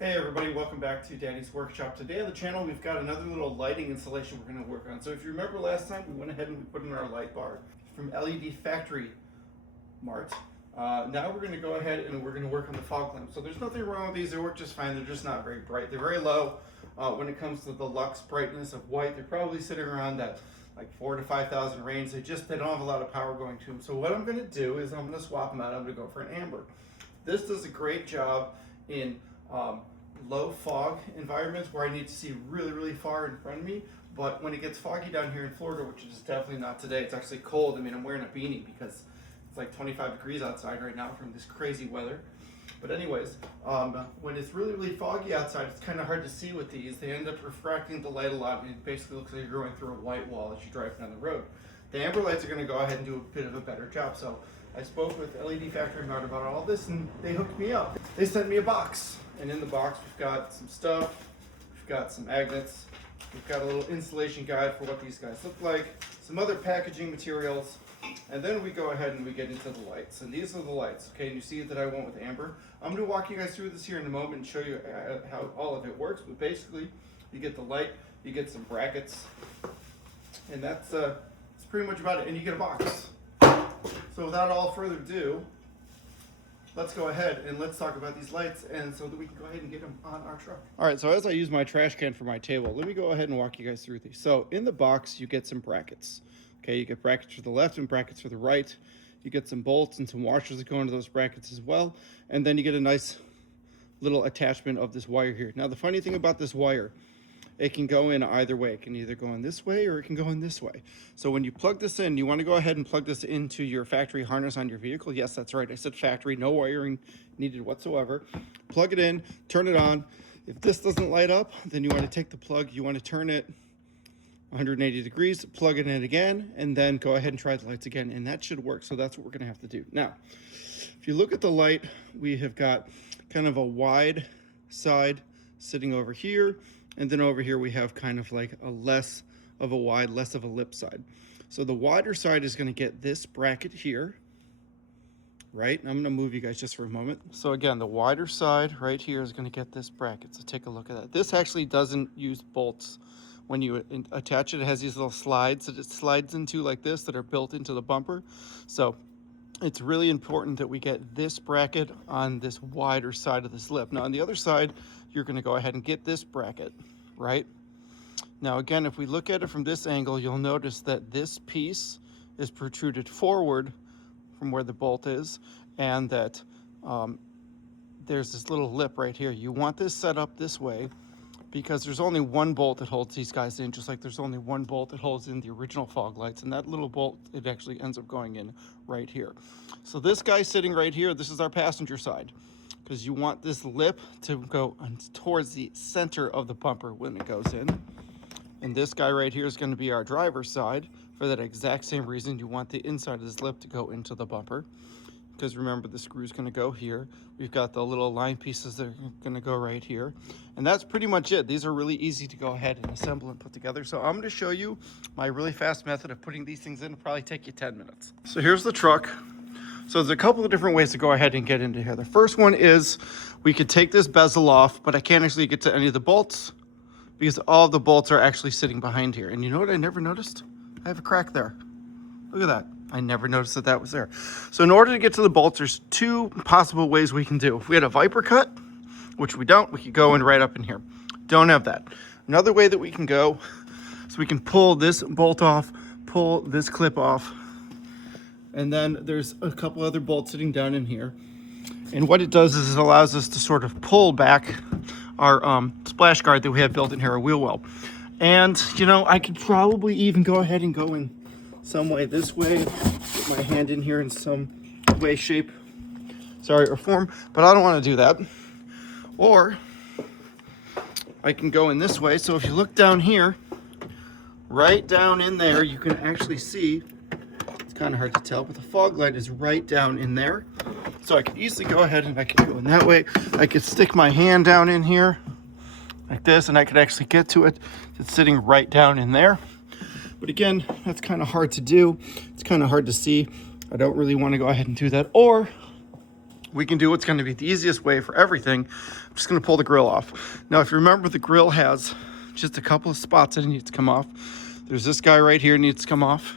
Hey everybody, welcome back to Daddy's Workshop. Today on the channel we've got another little lighting installation we're going to work on. So if you remember last time, we went ahead and we put in our light bar from LED Factory Mart. Now we're going to go ahead and we're going to work on the fog lamp. So there's nothing wrong with these, they work just fine, they're just not very bright. They're very low when it comes to the lux brightness of white. They're probably sitting around that like 4,000 to 5,000 range. They don't have a lot of power going to them. So what I'm going to do is I'm going to swap them out. I'm going to go for an amber. This does a great job in low fog environments where I need to see really far in front of me. But when it gets foggy down here in Florida, which is definitely not today, it's actually cold. I mean, I'm wearing a beanie because it's like 25 degrees outside right now from this crazy weather. But anyways, when it's really foggy outside, it's kind of hard to see with these. They end up refracting the light a lot, and it basically looks like you're going through a white wall as you drive down the road. The amber lights are going to go ahead and do a bit of a better job. So I spoke with LED Factory Mart about all this, and they hooked me up. They sent me a box, and in the box we've got some stuff, we've got some magnets, we've got a little installation guide for what these guys look like, some other packaging materials, and then we go ahead and we get into the lights. And these are the lights, okay? And you see that I went with amber. I'm going to walk you guys through this here in a moment and show you how all of it works. But basically, you get the light, you get some brackets, and that's pretty much about it. And you get a box. So without all further ado, let's go ahead and let's talk about these lights, and so that we can go ahead and get them on our truck. All right, so as I use my trash can for my table, let me go ahead and walk you guys through these. So in the box, you get some brackets. Okay, you get brackets for the left and brackets for the right. You get some bolts and some washers that go into those brackets as well. And then you get a nice little attachment of this wire here. Now, the funny thing about this wire, it can go in either way. It can either go in this way or it can go in this way. So when you plug this in, you want to go ahead and plug this into your factory harness on your vehicle. Yes, that's right. I said factory, no wiring needed whatsoever. Plug it in, turn it on. If this doesn't light up, then you want to take the plug, you want to turn it 180 degrees, plug it in again, and then go ahead and try the lights again, and that should work. So that's what we're going to have to do. Now, if you look at the light, we have got kind of a wide side sitting over here, and then over here we have kind of like a less of a wide, less of a lip side. So the wider side is going to get this bracket here, right? And I'm going to move you guys just for a moment. So again, the wider side right here is going to get this bracket. So take a look at that. This actually doesn't use bolts. When you attach it, it has these little slides that it slides into like this that are built into the bumper. So it's really important that we get this bracket on this wider side of this lip. Now on the other side, you're going to go ahead and get this bracket, right? Now again, if we look at it from this angle, you'll notice that this piece is protruded forward from where the bolt is, and that there's this little lip right here. You want this set up this way because there's only one bolt that holds these guys in, just like there's only one bolt that holds in the original fog lights, and that little bolt, it actually ends up going in right here. So this guy sitting right here, this is our passenger side, because you want this lip to go towards the center of the bumper when it goes in. And this guy right here is going to be our driver's side. For that exact same reason, you want the inside of this lip to go into the bumper, because remember, the screw is going to go here. We've got the little line pieces that are going to go right here. And that's pretty much it. These are really easy to go ahead and assemble and put together. So I'm going to show you my really fast method of putting these things in. It'll probably take you 10 minutes. So here's the truck. So there's a couple of different ways to go ahead and get into here. The first one is we could take this bezel off, but I can't actually get to any of the bolts because all of the bolts are actually sitting behind here. And you know what I never noticed? I have a crack there. Look at that. I never noticed that that was there. So in order to get to the bolts, there's two possible ways we can do. If we had a viper cut, which we don't, we could go in right up in here. Don't have that. Another way that we can go is we can pull this bolt off, pull this clip off, and then there's a couple other bolts sitting down in here. And what it does is it allows us to sort of pull back our splash guard that we have built in here, our wheel well. And, you know, I could probably even go ahead and go in some way this way, put my hand in here in some way, shape, or form, but I don't want to do that. Or I can go in this way. So if you look down here, right down in there, you can actually see, it's kind of hard to tell, but the fog light is right down in there. So I can easily go ahead and I can go in that way. I could stick my hand down in here like this, and I could actually get to it. It's sitting right down in there. But again, that's kind of hard to do. It's kind of hard to see. I don't really want to go ahead and do that. Or we can do what's going to be the easiest way for everything. I'm just going to pull the grill off. Now, if you remember, the grill has just a couple of spots that it needs to come off. There's this guy right here needs to come off.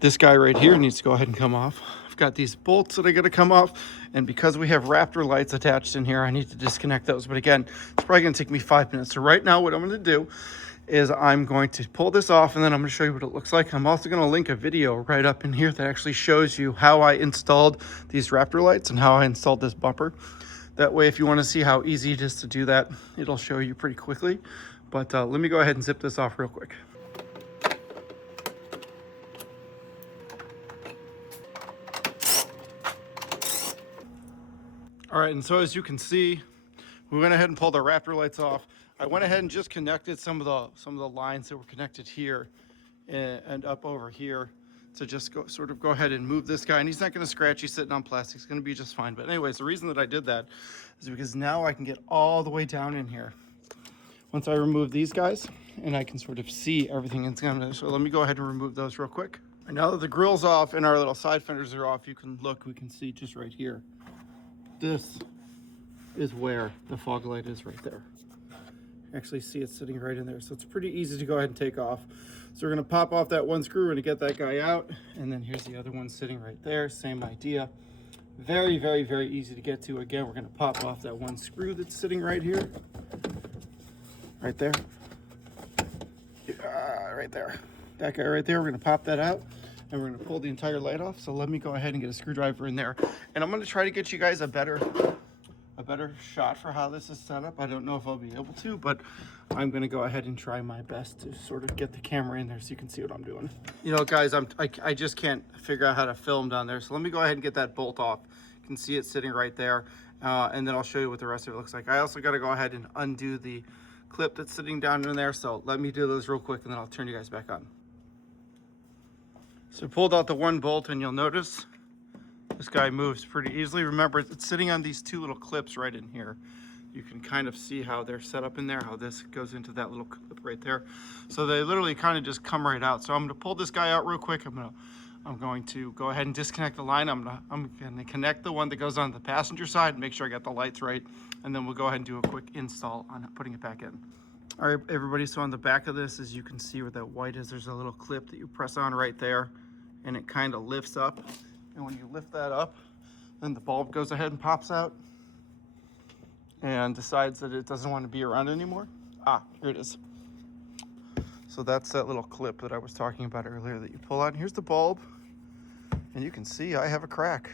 This guy right here needs to go ahead and come off. I've got these bolts that are going to come off, and because we have Raptor lights attached in here, I need to disconnect those. But again, it's probably going to take me 5 minutes. So right now what I'm going to do is I'm going to pull this off, and then I'm going to show you what it looks like. I'm also going to link a video right up in here that actually shows you how I installed these Raptor lights and how I installed this bumper. That way, if you want to see how easy it is to do that, it'll show you pretty quickly. But let me go ahead and zip this off real quick. All right, and so as you can see, we went ahead and pulled our Raptor lights off. I went ahead and just connected some of the lines that were connected here and up over here to just go ahead and move this guy. And he's not going to scratch. He's sitting on plastic. It's going to be just fine. But anyways, the reason that I did that is because now I can get all the way down in here once I remove these guys, and I can sort of see everything in there. So let me go ahead and remove those real quick. And now that the grill's off and our little side fenders are off, you can look. We can see just right here. This is where the fog light is right there. Actually see it sitting right in there. So it's pretty easy to go ahead and take off. So we're going to pop off that one screw and get that guy out. And then here's the other one sitting right there. Same idea. Very, very, very easy to get to. Again, we're going to pop off that one screw that's sitting right here. Right there. Right there. That guy right there. We're going to pop that out. And we're going to pull the entire light off. So let me go ahead and get a screwdriver in there. And I'm going to try to get you guys a better shot for how this is set up. I don't know if I'll be able to, but I'm going to go ahead and try my best to sort of get the camera in there so you can see what I'm doing. You know, guys, I just can't figure out how to film down there. So let me go ahead and get that bolt off. You can see it sitting right there. And then I'll show you what the rest of it looks like. I also got to go ahead and undo the clip that's sitting down in there. So let me do those real quick and then I'll turn you guys back on. So I pulled out the one bolt and you'll notice this guy moves pretty easily. Remember, it's sitting on these two little clips right in here. You can kind of see how they're set up in there, how this goes into that little clip right there. So they literally kind of just come right out. So I'm gonna pull this guy out real quick. I'm going to go ahead and disconnect the line. I'm gonna connect the one that goes on the passenger side, make sure I got the lights right, and then we'll go ahead and do a quick install on putting it back in. All right, everybody, so on the back of this, as you can see where that white is, there's a little clip that you press on right there, and it kind of lifts up. And when you lift that up, then the bulb goes ahead and pops out and decides that it doesn't want to be around anymore. Here it is. So that's that little clip that I was talking about earlier that you pull out. And here's the bulb. And you can see I have a crack.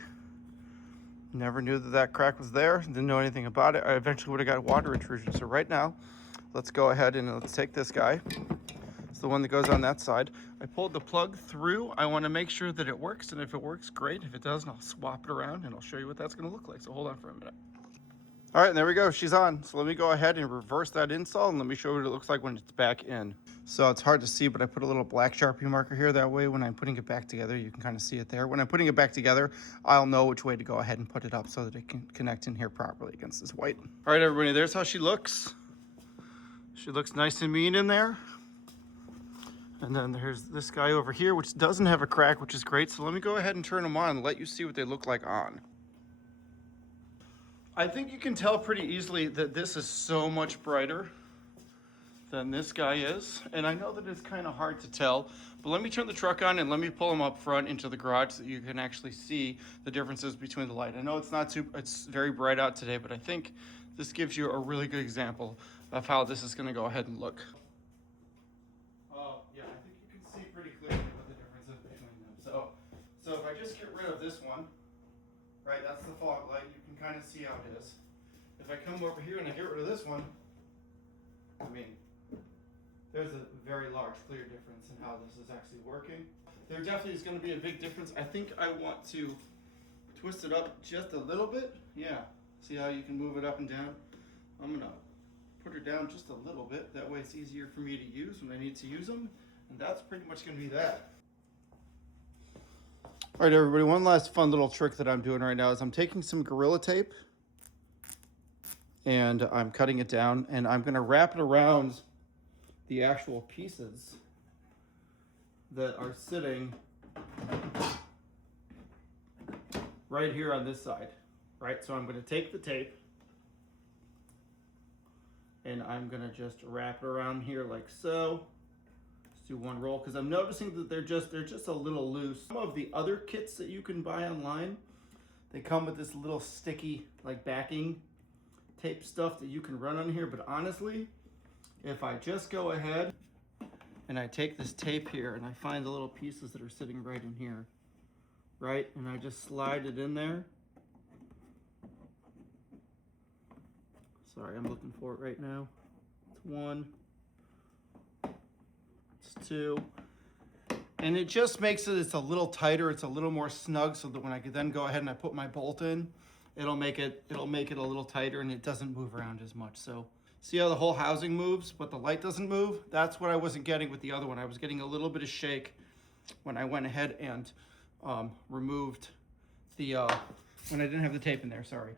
Never knew that crack was there. Didn't know anything about it. I eventually would have got water intrusion. So right now, let's go ahead and let's take this guy. It's the one that goes on that side. I pulled the plug through. I want to make sure that it works, and if it works, great. If it doesn't, I'll swap it around and I'll show you what that's going to look like. So hold on for a minute. All right, and there we go. She's on. So let me go ahead and reverse that install, and let me show you what it looks like when it's back in. So it's hard to see, but I put a little black Sharpie marker here. That way, when I'm putting it back together, you can kind of see it there. When I'm putting it back together, I'll know which way to go ahead and put it up so that it can connect in here properly against this white. All right, everybody, there's how she looks. She looks nice and mean in there. And then there's this guy over here, which doesn't have a crack, which is great. So let me go ahead and turn them on and let you see what they look like on. I think you can tell pretty easily that this is so much brighter than this guy is. And I know that it's kind of hard to tell, but let me turn the truck on and let me pull them up front into the garage so that you can actually see the differences between the light. I know it's very bright out today, but I think this gives you a really good example of how this is going to go ahead and look. Yeah, I think you can see pretty clearly what the difference is between them. So if I just get rid of this one, right, that's the fog light, you can kind of see how it is. If I come over here and I get rid of this one, I mean, there's a very large clear difference in how this is actually working. There definitely is going to be a big difference. I think I want to twist it up just a little bit. Yeah, see how you can move it up and down? I'm going to put her down just a little bit. That way it's easier for me to use when I need to use them. And that's pretty much going to be that. All right, everybody, one last fun little trick that I'm doing right now is I'm taking some Gorilla Tape and I'm cutting it down and I'm going to wrap it around the actual pieces that are sitting right here on this side, right? So I'm going to take the tape and I'm going to just wrap it around here like so. Let's do one roll because I'm noticing that they're just a little loose. Some of the other kits that you can buy online, they come with this little sticky like backing tape stuff that you can run on here, but honestly, if I just go ahead and I take this tape here and I find the little pieces that are sitting right in here, right? And I just slide it in there. Sorry, I'm looking for it right now. It's one, it's two. And it just makes it's a little tighter, it's a little more snug so that when I can then go ahead and I put my bolt in, it'll make it a little tighter and it doesn't move around as much. So see how the whole housing moves, but the light doesn't move? That's what I wasn't getting with the other one. I was getting a little bit of shake when I went ahead and removed the, when I didn't have the tape in there, sorry.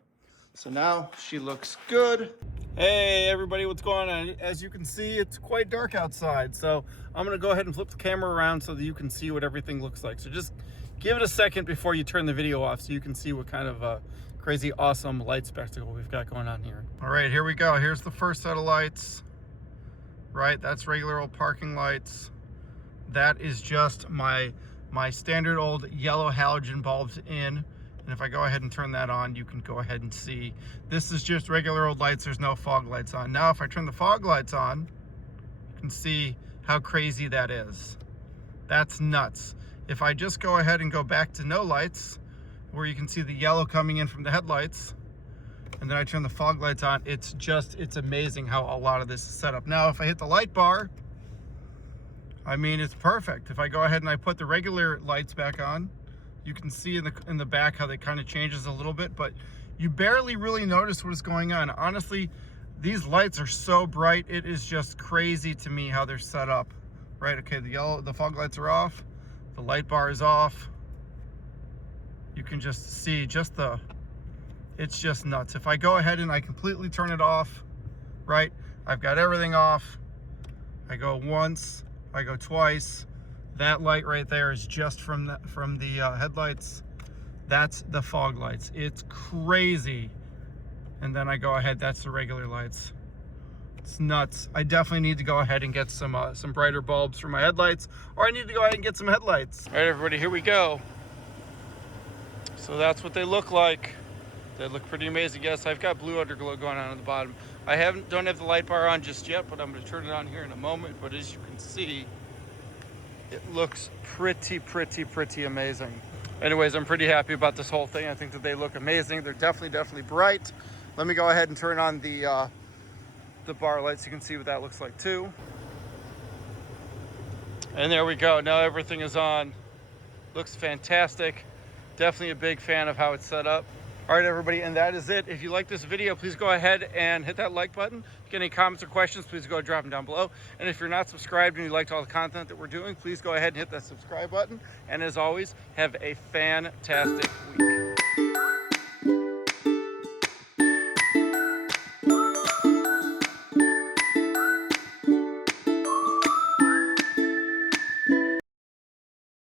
So now she looks good. Hey everybody, what's going on? As you can see, it's quite dark outside. So I'm gonna go ahead and flip the camera around so that you can see what everything looks like. So just give it a second before you turn the video off so you can see what kind of crazy awesome light spectacle we've got going on here. All right, here we go. Here's the first set of lights, right? That's regular old parking lights. That is just my standard old yellow halogen bulbs in. And if I go ahead and turn that on, you can go ahead and see. This is just regular old lights. There's no fog lights on. Now, if I turn the fog lights on, you can see how crazy that is. That's nuts. If I just go ahead and go back to no lights, where you can see the yellow coming in from the headlights, and then I turn the fog lights on, it's amazing how a lot of this is set up. Now, if I hit the light bar, I mean, it's perfect. If I go ahead and I put the regular lights back on, you can see in the back how they kind of changes a little bit, but you barely really notice what is going on. Honestly, these lights are so bright, it is just crazy to me how they're set up. Right, okay, the fog lights are off, the light bar is off. You can just see it's just nuts. If I go ahead and I completely turn it off, right, I've got everything off. I go once, I go twice. That light right there is just from the headlights. That's the fog lights. It's crazy. And then I go ahead, that's the regular lights. It's nuts. I definitely need to go ahead and get some brighter bulbs for my headlights, or I need to go ahead and get some headlights. All right, everybody, here we go. So that's what they look like. They look pretty amazing. Yes, I've got blue underglow going on the bottom. I don't have the light bar on just yet, but I'm going to turn it on here in a moment. But as you can see, it looks pretty amazing. Anyways, I'm pretty happy about this whole thing. I think that they look amazing. They're definitely bright. Let me go ahead and turn on the bar lights. You can see what that looks like too. And there we go. Now everything is on. Looks fantastic. Definitely a big fan of how it's set up. All right, everybody, and that is it. If you like this video, please go ahead and hit that like button. If you get any comments or questions, please go drop them down below. And if you're not subscribed and you liked all the content that we're doing, please go ahead and hit that subscribe button. And as always, have a fantastic week.